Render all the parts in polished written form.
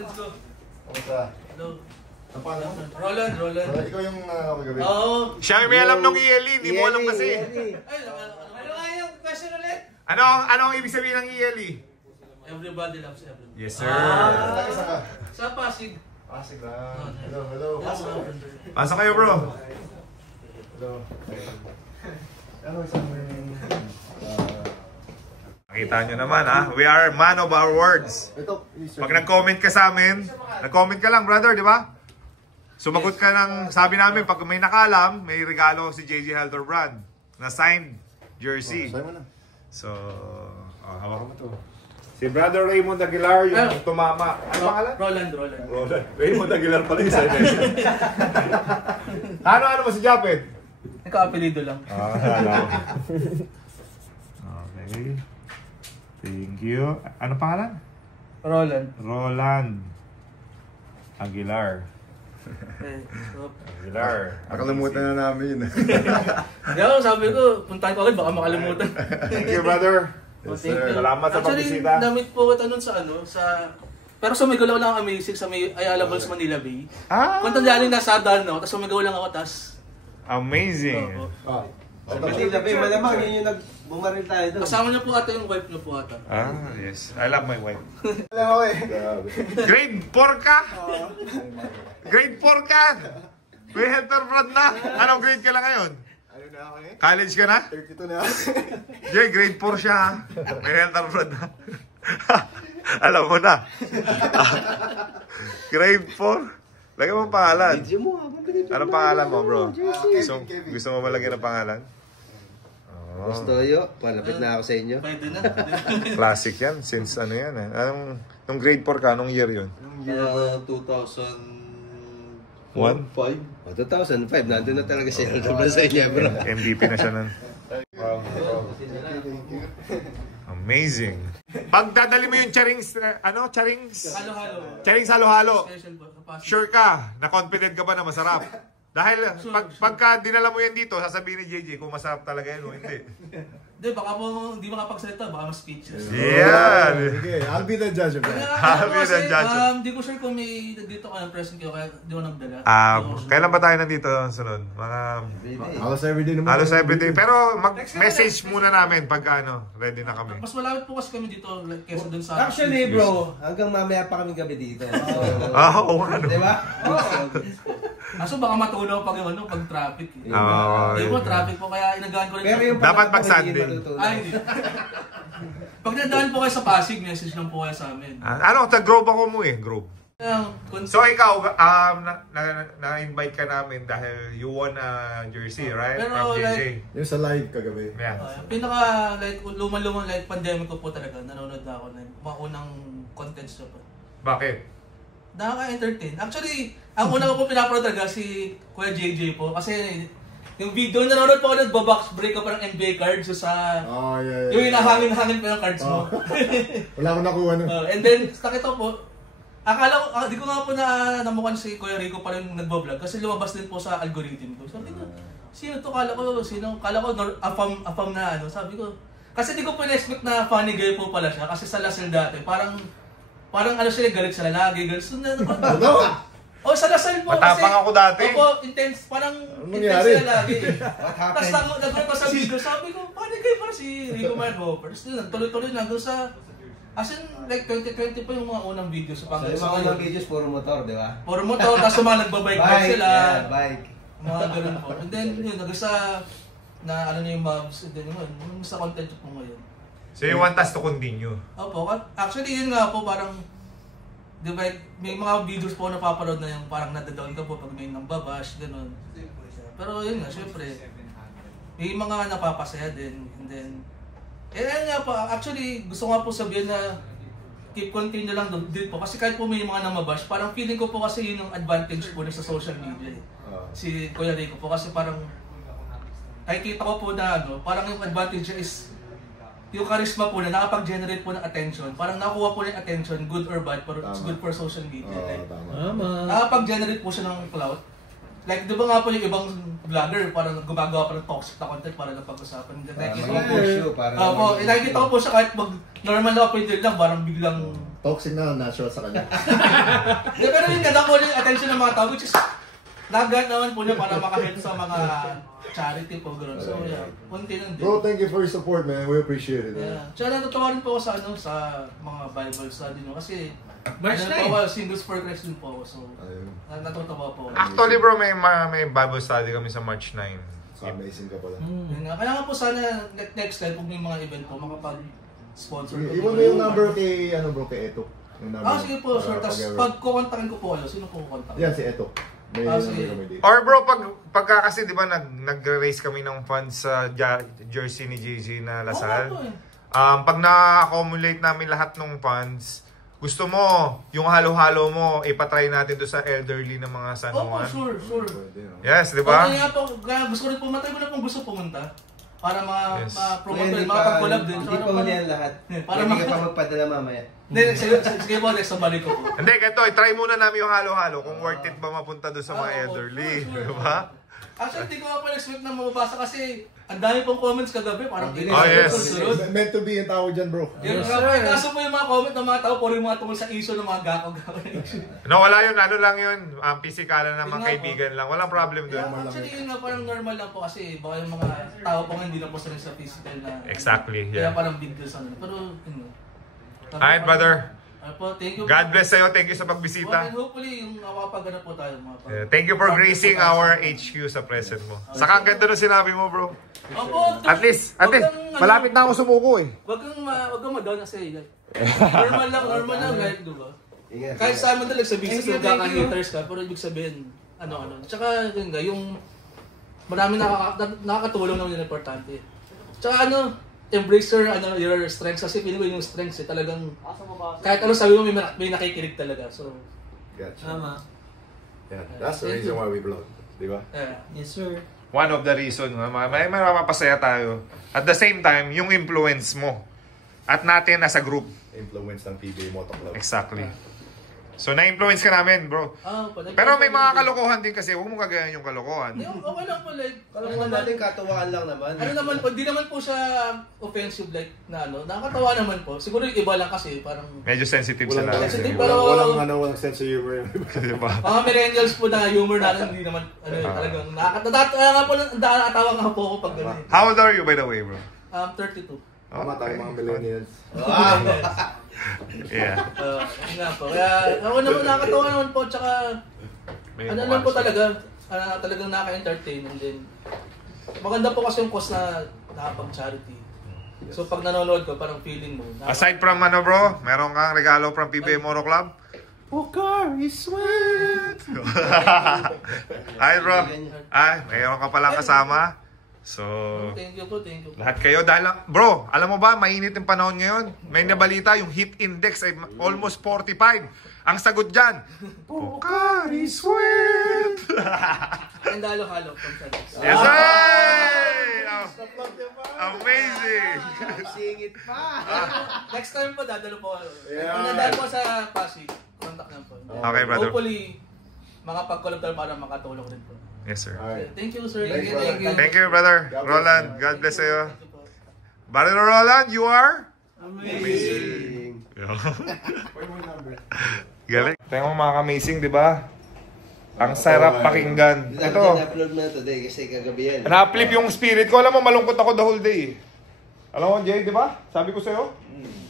friends ko. Kamusta? Hello. Ang pangalan mo? Roland. Ikaw yung kagabi? Oo. Siya may alam nung ELE, hindi mo alam kasi. Ay, ano nga yung question ulit? Ano ang ibig sabihin ng ELE? Everybody loves everyone. Yes, sir. Isa ka? Sa Pasig. Pasig lang. Hello. Pasok kayo, bro. Hello. Ano isang Nakita nyo naman, ha? We are man of our words. ito, Pag nag-comment ka sa amin, nag-comment ka lang, brother, di ba? Sumagot ka ng, sabi namin, pag may nakalam, may regalo si JJ Helderbrand na signed jersey. Sa'yo mo na. So, hawak mo to. Si Brother Raymond Aguilar, yung tumama. Ano pangalan? Roland. Raymond Aguilar pala yung sign. Ano mo si Japet? Nagka-apelido lang. Okay. Thank you. Ano pangalan? Roland. Aguilar. Aguilar. Nakalimutan na namin. Hindi ako, sabi ko, puntahan ko agad, baka makalimutan. Thank you, brother. Yes, Thank sir. you. Salamat sa pagbisita. Actually, namit po ko nun sa pero sumigaw lang ako amazing sa may Ayala Balls, Manila Bay. Kung tandaan yung nasa daan, no? Tapos sumigaw lang ako, tapos... Amazing. Manila Bay, malamang yun yung nagbumaril tayo doon. Kasama niyo po ata yung wife niyo po ata. Yes. I love my wife. Alam ako eh. Grade 4 ka? Grade 4 ka? May Helderbrand na? Anong grade ka lang ngayon? Ano na ako eh? College ka na? 32 na ako. Jay, grade 4 siya, ha? May Helderbrand na. Alam mo na. Grade 4? Lagyan mo ang pangalan. Anong pangalan mo, bro? Gusto mo malagyan ng pangalan? Gusto yun, palapit na ako sa inyo. Pwede na. Classic yan. Since ano yan, eh. Nung grade 4 ka, anong year yun? 2005. 1? 2005, nandun na talaga si Helderbrand sa inyo, bro. MVP na siya nun. Amazing. Pag dadali mo yung charings, Halo-halo. charings halo-halo, Special po, sa Pasig. sure ka, na confident ka ba na masarap? Dahil pagka dinala mo yan dito, sasabihin ni JJ kung masarap talaga yan o hindi. Hindi, baka po hindi makapagsalita, baka mas speechless. Yeah! Okay, I'll be the judge of that. I'll be the judge. Hindi ko sure kung may dito ka ng present kayo, kaya di ko nagdala. Kailan ba tayo nandito sunod? Mga Halos everyday naman. halos everyday. Pero mag-message muna namin pag ready na kami. Mas malapit po kasi kami dito kaysa dun sa... Actually, bro, hanggang mamaya pa kami gabi dito. Oo, ano? Di ba? Kaso baka matulog pag pag traffic. Oo. Hindi po, traffic po, kaya inagaan ko rin. Pero yung Dapat pag mag-Sunday. Ay, hindi. Pag nadaan po kayo sa Pasig, message lang po kayo sa amin. Grove ako mo eh, Grove. So, So ikaw, na-invite ka namin dahil you won a jersey, right? Pero From JJ. Yung sa live kagabi. Yeah. pinaka like lumang like pandemic ko po talaga, nanonood na ako ng mga unang contents ko po. Bakit? Nakaka-entertain. Actually, ang una ko po pinapanood talaga si Kuya JJ po kasi yung video nanonood po ako nagba-box break ka parang NBA cards sa Yeah. yung hinahangin-hangin pa yung cards mo. Wala akong nakuha nun. And then, nakita ko po, akala ko, di ko nga po namukan si Kuya Rico pa rin nagbablog kasi lumabas din po sa algorithm ko. Sabi ko, sino to? Kala ko afam na ano. Sabi ko, kasi di ko po na-expect na funny guy po pala siya kasi sa Lasal dati, parang ano sila, galit sila lagi, galit sila. Oh, sa Lasal po Matapang kasi, ako dati. Opo, intense, parang intense sila lagi. Tapos nag-group ko sa video, sabi ko, funny guy para si Rico Manhopper. Tapos tuloy-tuloy lang doon sa, as in, like 2020 pa yung mga unang videos. So yung mga unang videos, puro motor, di ba? Puro motor, tapos yung mga nagbabike sila. Yeah, bike. Mga ganun po. And then, yun, nag-sa, na ano na yung mobs, and then yun, sa content po ngayon. So you want us to continue? Opo, actually yun nga po, parang, di ba, may mga videos po napapanood na yung parang nadadown ka po pag may nangbabash, gano'n. Pero yun nga, syempre, may mga napapasaya din, and then, ayun nga po, actually, gusto nga po sabihin na keep continue lang din po, kasi kahit po may mga namabash, parang feeling ko po kasi yun yung advantage po na sa social media. Si Kuya Rico po, kasi parang, nakikita ko po na parang yung advantage is, yung charisma po na nakapag-generate po ng attention, parang nakuha po ng attention, good or bad, pero it's good for social media. Nakapag-generate po siya ng clout. Like, di ba nga po yung ibang vlogger, parang gumagawa pa ng toxic na content para napag-usapan. Nakikita ko po siya kahit normal na opinion lang, parang biglang Toxic na natural sa kanya. Di, pero yung ganda po yung attention ng mga tao, which is nagat naman po niya para makahelp sa mga charity po, gano'n. So, yeah, kunti lang din. Bro, thank you for your support, man. We appreciate it. Yeah. Tsaka natutuwa rin po ako sa, sa mga Bible study, no? Kasi, March po ako, Singles for Christ din po ako. So, Ayun. natutuwa po ako. Actually bro, may Bible study kami sa March 9. So amazing ka pala. Yun nga. Kaya nga po sana next time, kung may mga event po, makapag-sponsor po. Iwan mo yung number kay, kay Eto. Yung number. Sige po, sure. Tapos pag kukontakin ko po kayo, sino po kukontakin? Yan, si Eto. May sige. number kami dito. Or bro, pagka kasi di ba nag-raise kami ng funds sa jersey ni JJ na Lasal. Oo, Pag na-accumulate namin lahat ng funds, gusto mo, yung halo-halo mo, ipatry natin to sa elderly ng mga San Opo, Juan. sure. Pwede, no? Yes, di ba? Okay nga po, gusto ko rin pumatay ko na kung gusto pumunta. Para Yes. ma-promote rin, makapag-collab din. Hindi pa huli ang lahat. Para Hindi ka pa magpadala mamaya. Hindi, sige po, next sa balik ko po. Hindi, ganito, try muna namin yung halo-halo kung worth it ba mapunta doon sa mga Opo, elderly. sure. Di ba? Actually, hindi ko nga pa expect na mababasa kasi ang dami pong comments kagabi, parang yes. Meant to be yung tawag dyan, bro. Yes, kaso po yung mga comment ng mga tao, puro yung mga tungkol sa issue ng mga gako-gako na issue. No, wala yun. Ano lang yun. Pisikalan ng mga Yun nga kaibigan lang. Walang problem doon. Yeah, actually, yun nga parang normal lang po kasi baka yung mga tao po nga hindi lang po sanay sa physical na... Exactly, Kaya yeah. parang big deal sa nila. Pero, yun nga. Alright, brother. Po, thank you. God bless sa'yo. Thank you sa And pagbisita. hopefully, yung mapapagana po tayo. Thank you for gracing our HQ sa present mo. Saka ang ganda ng sinabi mo, bro. Opo, At least, malapit na ako sumuko eh. Wag kang mag-down kasi. Normal lang, right, diba? Ingat. Kahit sa amin talaga sa business, nagkaka-haters ka, pero ibig sabihin, ano. Tsaka, yun nga, yung marami nakakatulong naman yung importante. Tsaka embrace your strengths kasi feeling ko yung strengths talagang kahit ano sabi mo may nakikinig talaga. So, Gotcha. Tama. Yeah, that's the reason why we vlog. Di ba? yeah. Yes, sir. One of the reason, may mapapasaya tayo. At the same time, yung influence mo. At natin as a group. Influence ng PBA Moto Club. Exactly. So, na-influence ka namin, bro. Pero may mga kalokohan din kasi. Huwag mo kagayan yung kalokohan. Okay lang po, like, Kalaman natin katuwaan lang naman. ano naman po, di naman po siya offensive like na nakakatawa naman po. Siguro yung iba lang kasi parang Medyo sensitive sila. Sensitive, pero- Walang sense of humor. Diba? mga millennials po na humor natin hindi naman talagang nakakatawa po nakakatawa nga po ako pag gano'n. How old are you, by the way, bro? 32. Tama tayo mga millennials. Yeah. Yun nga po. Kaya ako naman nakakatawa naman po tsaka May ano lang po talaga talagang nakaka-entertain and then maganda po kasi yung cause na nakapag-charity. So pag nanonood ko parang feeling mo. Aside from bro, meron kang regalo from PBA Moto Club? Pokar is sweet! Ay bro, mayroon ka palang kasama. So, Thank you po, thank you po. lahat kayo dahil lang, bro, alam mo ba, mainit yung panahon ngayon. May nabalita, yung heat index ay almost 45. Ang sagot dyan, Pocari Sweat! And halo-halo from Santos. Yes, sir! Amazing! Singit pa. Next time po, dadalo po. Yeah. Kung dadalo po sa Pasig, contact lang po. Okay, brother. Hopefully, makapag-collab tayo para makatulong rin po. Yes, sir. Alright. Thank you, sir. Thank you. Thank you, brother. God bless Roland, you. God bless sa'yo. Thank you po. Brother Roland, you are? Amazing. Galing. Tingnan mo mga amazing, di ba? Ang sarap pakinggan. Ito, Na-upload mo na today kasi kagabi yan. na-flip yung spirit ko. Alam mo, malungkot ako the whole day. Alam mo, Jay, di ba? Sabi ko sa'yo,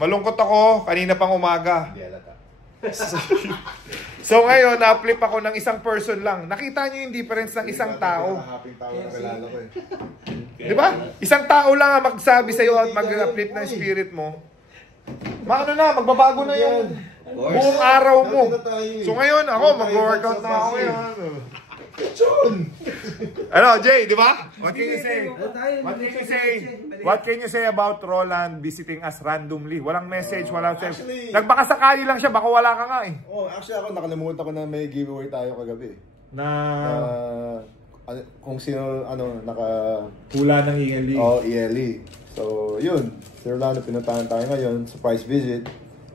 malungkot ako kanina pang umaga. Hindi alata. So ngayon, na-flip ako ng isang person lang. Nakita niyo yung difference ng isang tao. Happy tao na kilala ko eh. Di ba? Isang tao lang ang magsabi sa'yo at mag-flip ng spirit mo. Maano na, magbabago na yung buong araw mo. So ngayon, ako, mag-workout na ako ngayon. Ano, Jay, di ba? What can you say? What can you say about Roland visiting us randomly? Walang message, walang text. Actually- Nagbakasakali lang siya, baka wala ka nga eh. Oh, actually ako nakalimutan ko na may giveaway tayo kagabi. Na Kung sino naka hula ng ELE. Oh, ELE. So, yun. Sir Lano, pinuntahan tayo ngayon. Surprise visit.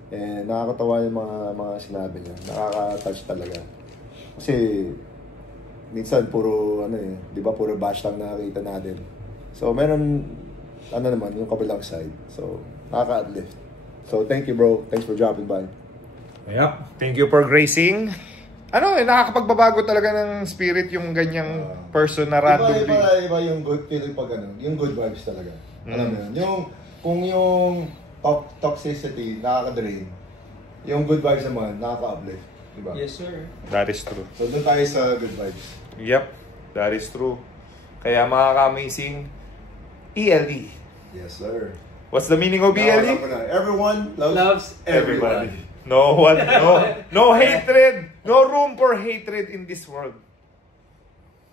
And nakakatawa yung mga sinabi niya. Nakaka-touch talaga. Kasi, minsan puro, di ba, puro bash lang nakakita natin. So, meron, naman, yung kabilang side. So, nakaka-uplift. So, thank you bro. Thanks for dropping by. Yep. Thank you for gracing. Ano nakakapagbabago talaga ng spirit yung ganyang person na randomly. Iba yung good feeling pag ano, yung good vibes talaga. Alam mo yun? Kung yung toxicity nakaka-drain, yung good vibes naman nakaka-uplift. Diba? Yes, sir. That is true. So doon tayo sa good vibes. Yep, that is true. Kaya mga ka-amazing, ELE. Yes, sir. What's the meaning of ELE? Everyone loves Everybody. No hatred. No room for hatred in this world.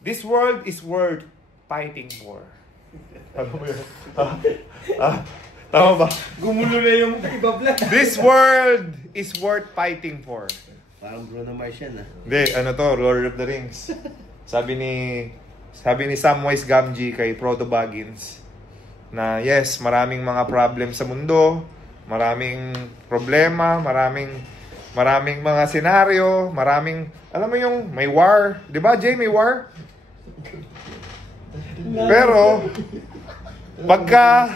This world is worth fighting for. Ano mo yun? Tama ba? Gumulo na yung iba vlog. This world is worth fighting for. Parang Bruno Mars yan, ah. Hindi, ano to, Lord of the Rings. Sabi ni Samwise Gamgee kay Frodo Baggins na yes, maraming mga problem sa mundo, maraming problema, maraming mga senaryo, alam mo yung may war, 'di ba, Jay, may war? Pero pagka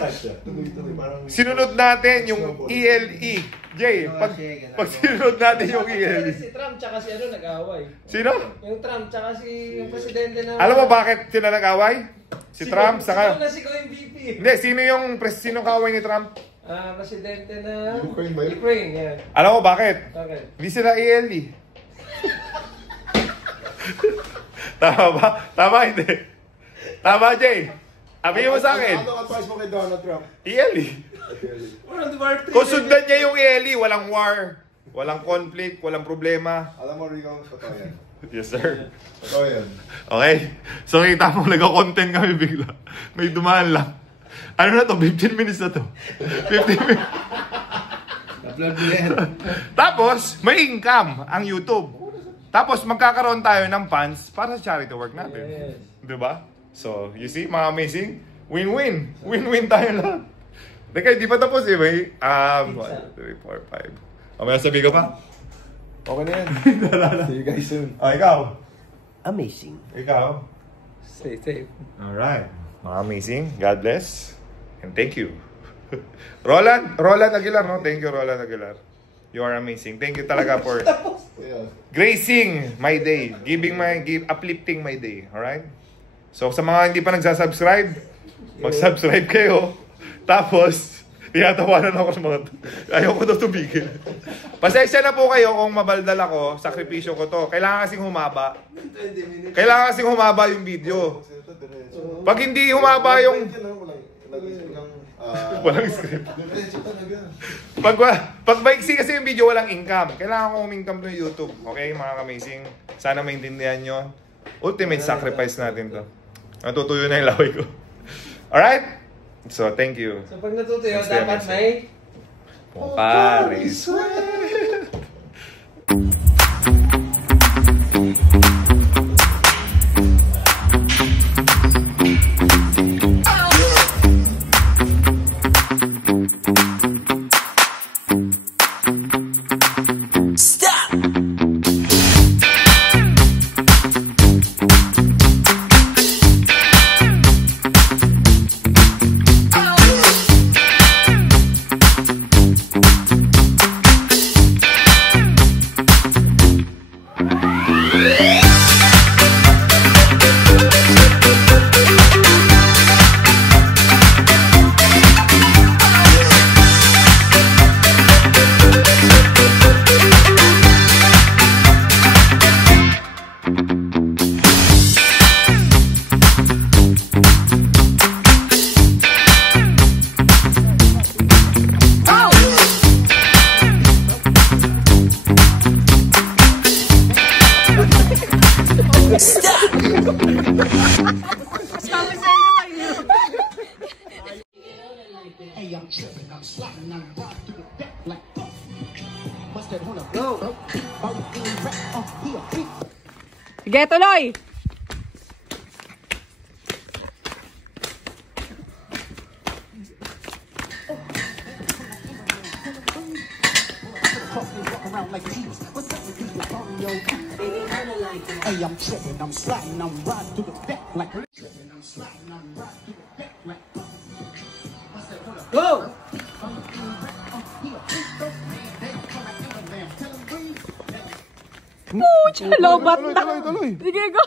sinunod natin yung ELE, Jay, pag sinunod natin yung ELE. Si Trump tsaka si ano nag-away. Sino? Yung Trump tsaka si yung presidente na... Alam mo bakit sila nag-away? Si Trump, saka... Sino na si MVP? Hindi, sino kaway ni Trump? Presidente na... Ukraine ba yun? Ukraine, yeah. Alam mo bakit? Okay. Hindi sila ELE. Tama ba? Tama, hindi. Tama, Jay. Sabihin mo sa akin. Ano advice mo kay Donald Trump? ELE. Kung sundan niya yung ELE, walang war, walang conflict, walang problema. Alam mo, Rico, totoo yan. Yes, sir. Totoo yan. Okay. So, kita mo, nagka-content kami bigla. May dumaan lang. Ano na to? 15 minutes na to. 15 minutes. Upload mo yan. Tapos, may income ang YouTube. Tapos, magkakaroon tayo ng funds para sa charity work natin. Yes. Diba? So, you see, mga amazing? Win-win. Win-win tayo lahat. Teka, di pa tapos eh. May, 1, 2, 3, 4, 5. O, may sabi ka pa? Okay na yan. See you guys soon. Ikaw? Amazing. Ikaw? Stay safe. Alright. Mga amazing. God bless. And thank you. Roland Aguilar, no? Thank you, Roland Aguilar. You are amazing. Thank you talaga for gracing my day. Uplifting my day. Alright? So, sa mga hindi pa nagsasubscribe, mag-subscribe kayo. Tapos, tinatawanan ako sa mga ayaw ko daw tumigil. Pasensya na po kayo kung mabaldal ako, sakripisyo ko to. Kailangan kasing humaba. Kailangan kasing humaba yung video. Pag hindi humaba yung... Walang script. Pag maiksi kasi yung video, walang income. Kailangan ko income ng YouTube. Okay, mga amazing. Sana maintindihan nyo. Ultimate sacrifice natin to. Natutuyo na yung laway ko. Alright? So, thank you. So pag natutuyo, Stay dapat amazing. may... Paris. Sige, tuloy! Hey, I'm tripping, I'm sliding, I'm riding through the back like tripping, I'm sliding, I'm riding through the back like Go! Pucha, lobat na. Tuloy. Sige, go.